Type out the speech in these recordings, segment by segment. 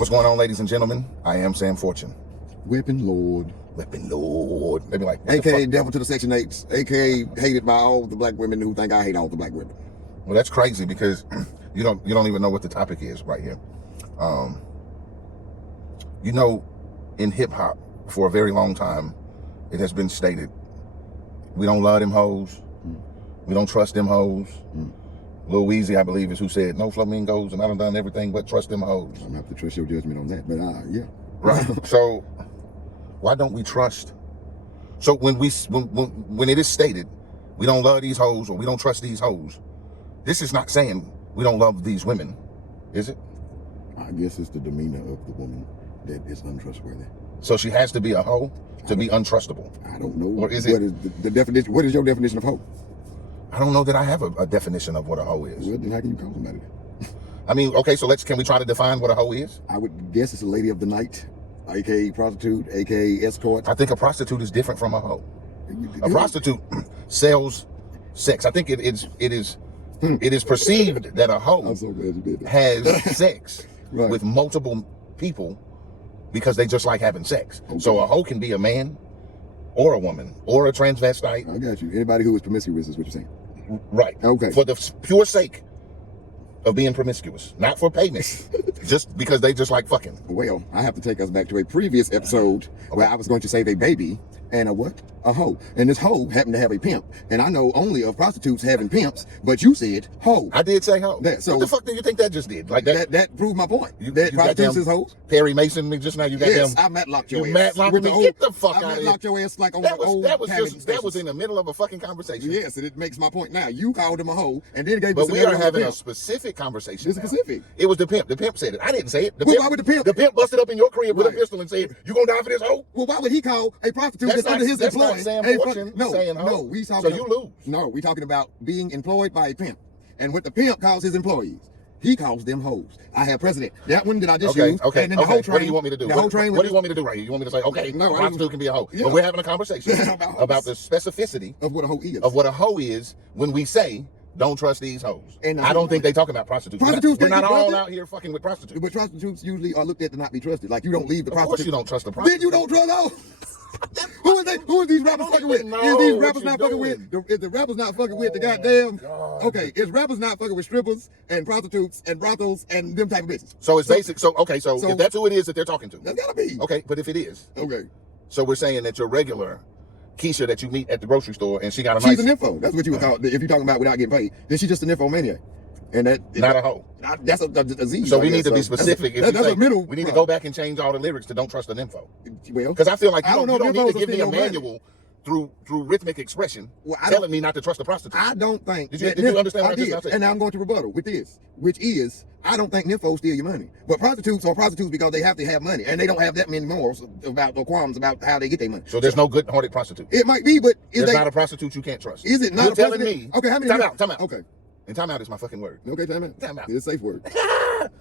What's going on, ladies and gentlemen? I am Sam Fortune. Weapon Lord. Weapon Lord. They be like, AKA Devil to the Section 8s. AKA hated by all the black women who think I hate all the black women. Well, that's crazy because you don't even know what the topic is right here. In hip hop, for a very long time, it has been stated, we don't love them hoes. We don't trust them hoes. Lil Weezy, I believe, is who said, no flamingos, and I done everything but trust them hoes. I'm going to have to trust your judgment on that, but yeah. Right. So, why don't we trust? So when it is stated, we don't love these hoes or we don't trust these hoes, this is not saying we don't love these women, is it? I guess it's the demeanor of the woman that is untrustworthy. So she has to be a hoe to be untrustable? I don't know. Or is it? What is the definition? What is your definition of hoe? I don't know that I have a definition of what a hoe is. Well, then how can you call somebody that? I mean, okay, so can we try to define what a hoe is? I would guess it's a lady of the night, aka prostitute, aka escort. I think a prostitute is different from a hoe. A prostitute sells sex. I think it is perceived that a hoe I'm so glad you did that. has sex Right. with multiple people because they just like having sex. Okay. So a hoe can be a man or a woman or a transvestite. I got you. Anybody who is promiscuous is what you're saying. Right. Okay. For the pure sake of being promiscuous, not for payment, just because they just like fucking. Well, I have to take us back to a previous episode where I was going to save a baby and a what? A hoe. And this hoe happened to have a pimp. And I know only of prostitutes having pimps, but you said hoe. I did say hoe. So what the fuck do you think that just did? Like that proved my point. You That prostitutes is hoes. Perry Mason me just now. You got Yes, them. I matlocked your You ass. matlocked With me. the Get the fuck I out of here. matlocked your ass like on That the old that was in the middle of a fucking conversation. Yes, and it makes my point now. You called him a hoe and then gave me But we are having a specific conversation. It's now. specific. It was the pimp. The pimp said it. I didn't say it. Why would the pimp? The pimp busted up in your crib with a Right. pistol and said, "You gonna die for this hoe?" Well, why would he call a prostitute that's under his that's employ? not Sam a Fortune saying hoe. No, we talking. So you lose. No, we talking about being employed by a pimp, and what the pimp calls his employees, he calls them hoes. I have precedent. That one that I just used. Okay. And then the whole train. What do you want me to do? The What, whole train. what do you want me to do right here? You want me to say, okay, No, a prostitute can be a hoe, Yeah. but we're having a conversation about the specificity of what a hoe is. of what a hoe is when we say don't trust these hoes. And I don't think they talking about prostitutes. Prostitutes We're not can't be all trusted. out here fucking with prostitutes. But prostitutes usually are looked at to not be trusted. Like you don't leave the Of course prostitute. you don't trust the prostitute. Then you don't trust hoes. Who are these rappers fucking with? know Is these what rappers you're not fucking doing. with? Is the rappers not fucking with the goddamn? God. Okay, is rappers not fucking with strippers and prostitutes and brothels and them type of bitches? So it's basic. So if that's who it is that they're talking to. That's gotta be. Okay, but if it is, Okay. so we're saying that your regular Keisha that you meet at the grocery store and she got a She's nice, an info. That's what you would call it. If you're talking about without getting paid, then she's just an infomaniac. And not a hoe. That's a Z. So I we guess. need to be So specific. That's a middle. We need to go back and change all the lyrics to "Don't trust an info." Well, Because I feel like you I don't don't know if need to infos give are me a still on manual through rhythmic expression I telling me not to trust a prostitute. I don't think. Did you understand what I just did. now said? And now I'm going to rebuttal with this, which is I don't think nymphos steal your money, but prostitutes are prostitutes because they have to have money, and they don't have that many morals about or qualms about how they get their money. So there's no good-hearted prostitute. It might be, but There's not a prostitute you can't trust. Is it not You're a telling precedent? me? Okay, how many? Time out. Okay, And time out is my fucking word. okay, time out. Time out. It's a safe word.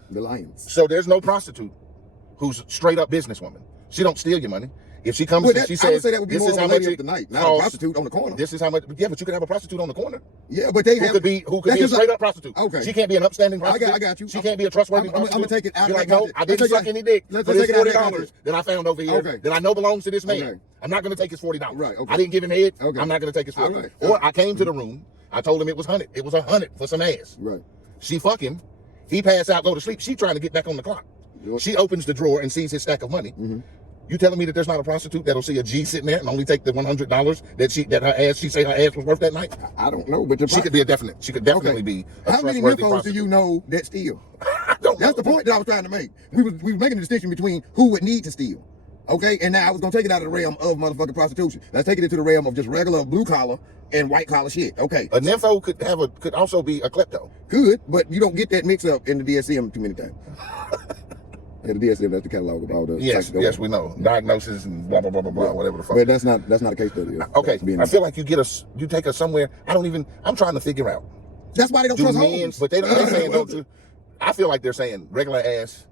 The lions. So there's no prostitute who's straight up businesswoman. She don't steal your money. If she comes and she I would says, say that would be "This more is of a how lady much of the night, not a costs, prostitute on the corner. This is how much." Yeah, but you could have a prostitute on the corner Yeah, but they who have could be a just straight like- up prostitute. Okay. She can't be an upstanding prostitute. I got you. She can't be a trustworthy I'm prostitute. gonna take it out Be of like, that no, context. I didn't Let's suck take any dick let's for take this it out of that $40 context. that I found over here Okay. that I know belongs to this man. Okay. I'm not going to take his $40. Right, okay. I didn't give him head. Okay. I'm not going to take his $40. All right. Or I came to the room. I told him it was 100. It was 100 for some ass. Right. She fuck him. He pass out, go to sleep. She trying to get back on the clock. She opens the drawer and sees his stack of money. Mm-hmm. You telling me that there's not a prostitute that'll see a G sitting there and only take the $100 that she say her ass was worth that night? I don't know, but She could definitely be a How many trustworthy nymphos do prostitute. you know that steal? I don't That's know. the point that I was trying to make. We was making a distinction between who would need to steal. Okay, and now I was gonna take it out of the realm of motherfucking prostitution. Let's take it into the realm of just regular blue collar and white collar shit. Okay, A nympho could also be a klepto. good, but you don't get that mix up in the DSM too many times. And the DSM, that's the catalog of all the Yes, we know. Diagnosis and blah blah blah blah blah, whatever the fuck. But that's not a case study. Okay, I feel like you take us somewhere. I'm trying to figure out. That's why they don't Do trust men, hoes. but they're saying don't you? I feel like they're saying regular ass,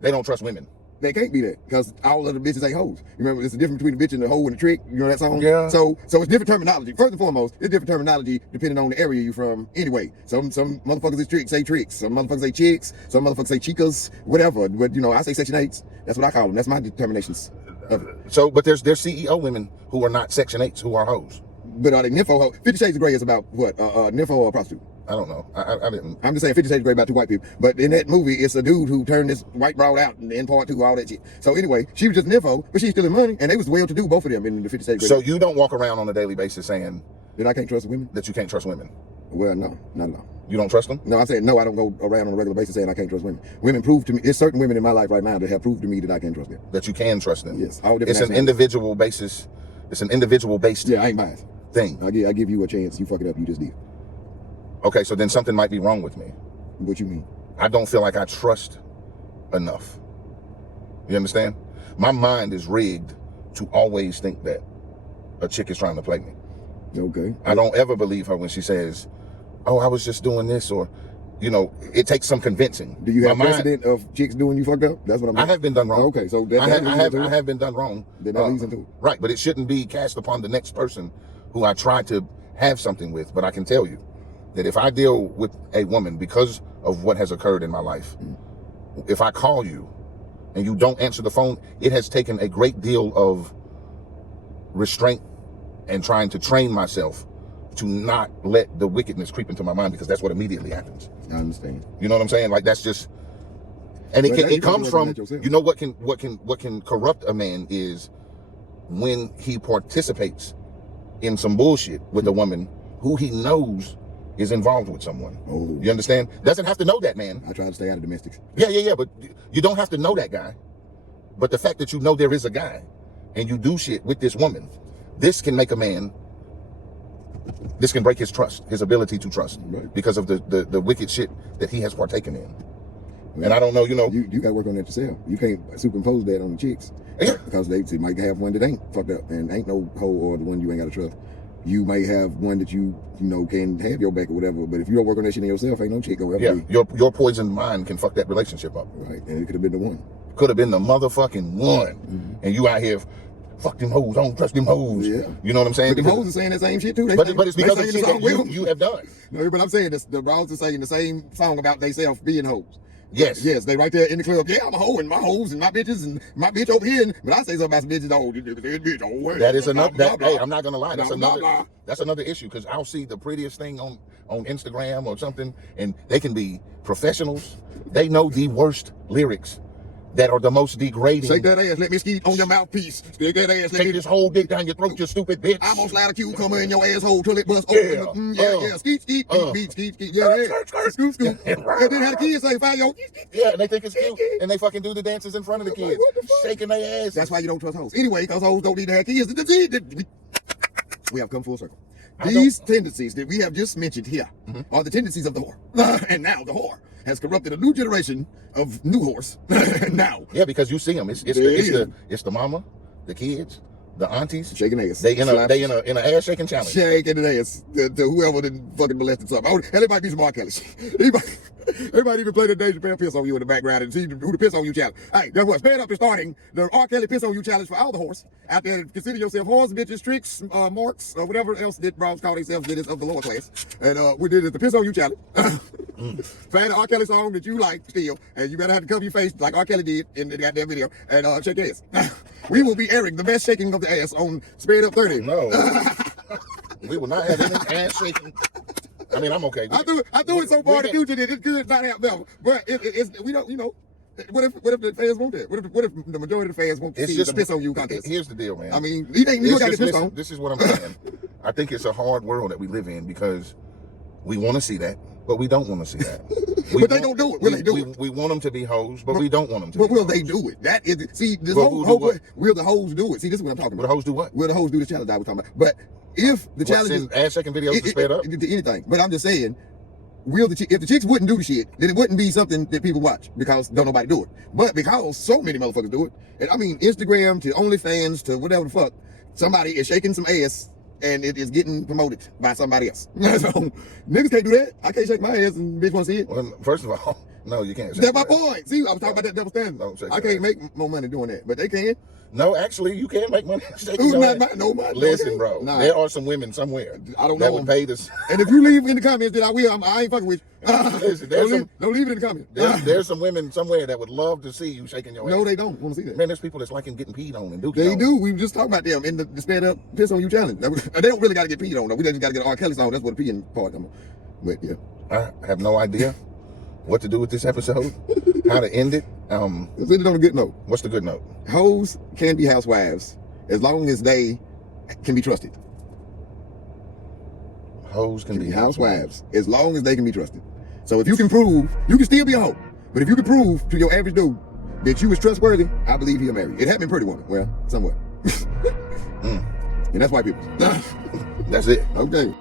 they don't trust women. They can't be that because all of the bitches ain't hoes. You remember, it's the difference between a bitch and a hoe and a trick. You know that song? Yeah. So it's different terminology. First and foremost, it's different terminology depending on the area you from. Anyway, some motherfuckers say tricks. Some motherfuckers say chicks. Some motherfuckers say chicas. Whatever. But you know, I say Section 8s. That's what I call them. That's my determinations of it. So, but there's CEO women who are not Section 8s who are hoes. But are they nympho hoes? 50 Shades of Grey is about what? Nympho or a prostitute? I don't know. I didn't. I'm just saying 50 Shades of Grey about 2 white people. But in that movie, it's a dude who turned this white broad out in part 2, all that shit. So anyway, she was just an nympho, but she's still in money, and they was well-to-do, both of them, in the 50 Shades of Grey. So you don't walk around on a daily basis saying that I can't trust women? That you can't trust women? Well, no, not at all. You don't trust them? No, I'm saying no, I don't go around on a regular basis saying I can't trust women. Women prove to me, there's certain women in my life right now that have proved to me that I can't trust them. That you can trust them? Yes. All different it's an individual basis. It's an individual-based I ain't biased. Thing. I give you a chance. You fuck it up, you just did. Okay, so then something might be wrong with me. What you mean? I don't feel like I trust enough. You understand? My mind is rigged to always think that a chick is trying to play me. Okay. I don't ever believe her when she says, oh, I was just doing this, or, you know, it takes some convincing. Do you have precedent of chicks doing you fucked up? That's what I'm saying. I have been done wrong. Okay, so I have been done wrong. Then that leads into it. Right, but it shouldn't be cast upon the next person who I try to have something with. But I can tell you that if I deal with a woman because of what has occurred in my life, if I call you and you don't answer the phone, it has taken a great deal of restraint and trying to train myself to not let the wickedness creep into my mind, because that's what immediately happens. I understand. You know what I'm saying? Like, that's just, and it comes from, you know, what can corrupt a man is when he participates in some bullshit with a woman who he knows is involved with someone. Oh. You understand? Doesn't have to know that man. I try to stay out of domestics. Yeah, but you don't have to know that guy. But the fact that you know there is a guy and you do shit with this woman, this can make a man, this can break his trust, his ability to trust, right, because of the wicked shit that he has partaken in. Well, and I don't know, you know. You got to work on that yourself. You can't superimpose that on the chicks. Yeah. Because they might have one that ain't fucked up and ain't no hoe, or the one you ain't got to trust. You may have one that you know can have your back or whatever, but if you don't work on that shit in yourself, ain't no chick gonna ever be. Your poisoned mind can fuck that relationship up. Right, and it could have been the one. Could have been the motherfucking one. And you out here, fuck them hoes, I don't trust them hoes. Yeah. You know what I'm saying? But the hoes are saying that same shit too. But it's because of shit that you have done. No, but I'm saying this, the hoes are saying the same song about themselves being hoes. Yes. Yes, they right there in the club. Yeah, I'm a hoe and my hoes and my bitches and my bitch over here. But I say something about some bitches. Oh, this bitch. Oh, that is another. Hey, I'm not gonna lie. That's another issue, because I'll see the prettiest thing on Instagram or something, and they can be professionals. They know the worst lyrics that are the most degrading. Shake that ass, let me skeet on your mouthpiece. Shake that ass, take this whole dick down your throat, you stupid bitch. I'm gonna slide a cucumber in your asshole till it busts open. Yeah, skeet, beat, skeet. Yeah, scoop. And then had the kids say, fire yo. Yeah, and they think it's cute, and they fucking do the dances in front of the kids, shaking their ass. That's why you don't trust hoes. Anyway, because hoes don't need to have kids. We have come full circle. These tendencies that we have just mentioned here are the tendencies of the whore. And now the whore has corrupted a new generation of new whores. Now. Yeah, because you see them. It's the mama, the kids, the aunties. Shaking ass. They in a ass shaking challenge. Shaking the ass to whoever didn't fucking molested something. Oh, hell, it might be some R. Kelly. Everybody even play the Dave Chappelle piss on you in the background and see who the piss on you challenge. Hey, guess what? Sped up is starting the R. Kelly piss on you challenge for all the whores out there. Consider yourself whores, bitches, tricks, marks, or whatever else that bros call themselves did of the lower class. And we did the piss on you challenge. Find the R. Kelly song that you like still, and you better have to cover your face like R. Kelly did in the goddamn video, and shake ass. We will be airing the best shaking of the ass on Sped Up 30. No. We will not have any ass shaking. I mean, I'm okay. I threw it so far in the future that it could not have them. But we don't, you know. What if the fans want that? What if the majority of the fans want to see the piss on you contest? Here's the deal, man. I mean, you got to get pissed on. This is what I'm saying. I think it's a hard world that we live in, because we want to see that, but we don't want to see that. But they don't do it. Will they do it? We want them to be hoes, but we don't want them to. But will they do it? That is, see, this whole will the hoes do it? See, this is what I'm talking about. Will the hoes do what? Will the hoes do the challenge I was talking about? But if the challenge is ass shaking videos to Sped Up, anything. But I'm just saying, if the chicks wouldn't do the shit, then it wouldn't be something that people watch, because don't nobody do it. But because so many motherfuckers do it, and I mean Instagram to OnlyFans to whatever the fuck, somebody is shaking some ass and it is getting promoted by somebody else. So niggas can't do that. I can't shake my ass and bitch want to see it. Well, first of all, No, you can't. That's my point. See, I was talking about that double standard. Don't shake I your can't ass. make more money doing that, but they can. No, actually, you can make money shaking Who's your not ass. no money? Listen, Okay. bro, Nah. there are some women somewhere I don't that know would them. pay this. And if you leave in the comments that I will, I ain't fucking with you. Listen, there's don't leave it in the comments. There's some women somewhere that would love to see you shaking your No, ass. they don't want to see that. Man, there's people that's liking getting peed on and dookie They on. do. We just talked about them in the Sped Up Piss on You challenge. They don't really got to get peed on though. We just got to get R. Kelly song. That's what the peeing part comes. But yeah, I have no idea what to do with this episode, how to end it. let's end it on a good note. What's the good note? Hoes can be housewives as long as they can be trusted. Hoes can be housewives as long as they can be trusted. So if you can prove, you can still be a hoe. But if you can prove to your average dude that you was trustworthy, I believe he'll marry you. It happened in Pretty Woman. Well, somewhat. And that's white people. That's it. Okay.